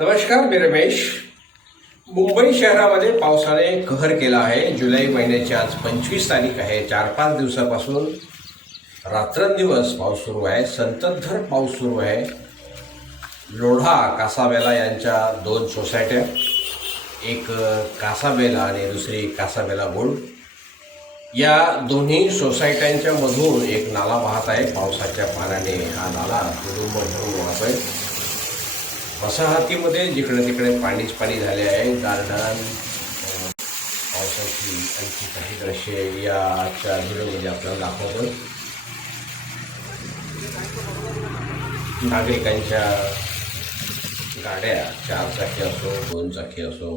नमस्कार मी रमेश. मुंबई शहरामध्ये पावसाने कहर केला आहे. जुलै महिन्याची आज पंचवीस तारीख आहे. चार पाच दिवसापासून रात्रंदिवस पाऊस सुरू आहे. संततधार पाऊस सुरू आहे. लोढा कासाबेला यांच्या दोन सोसायट्या एक कासाबेला आणि दुसरी कासाबेला गोल्ड या दोन्ही सोसायट्यांच्या मधून एक नाला वाहत आहे. पावसाच्या पाण्याने हा नाला तुडुंब भरून आहे वसाहतीमध्ये जिकडे तिकडे पाणीच पाणी झाले आहे. गार्डन पावसाची आणखी काही दृश्ये या आजच्या व्हिडिओमध्ये आपल्याला दाखवतो. नागरिकांच्या गाड्या चार चाकी असो दोन चाकी असो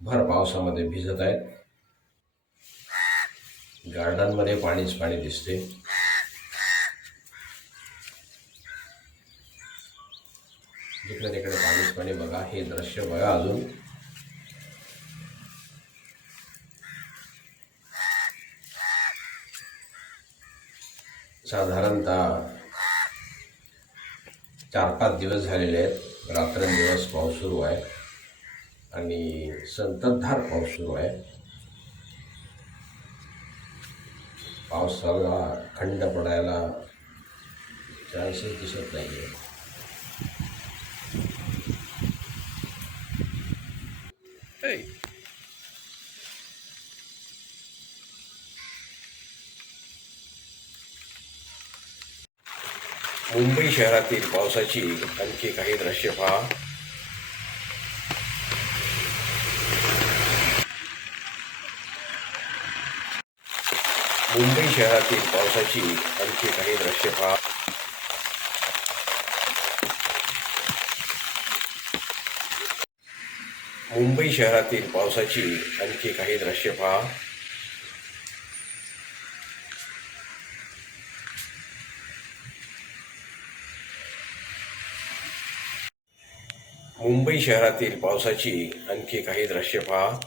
भर पावसामध्ये भिजत आहेत. गार्डनमध्ये पाणीच पाणी दिसते. जिकडे तिकडे पाणीच पाणी बघा हे दृश्य बघा अजून. साधारणतः चार पाच दिवस झालेले आहेत. रात्रंदिवस पाऊस सुरू आहे. आणि संततधार पाऊस सुरू आहे. पावसाला खंड पडायला चान्सेस दिसत नाही आहे आहे मुंबई शहरातील पावसाची आणखी काही दृश्य पहा. मुंबई शहरातील पावसाची आणखी काही दृश्य पहा. मुंबई शहरातील पावसाची आणखी काही दृश्य पहा. मुंबई शहरातील पावसाची आणखी काही दृश्य पहा.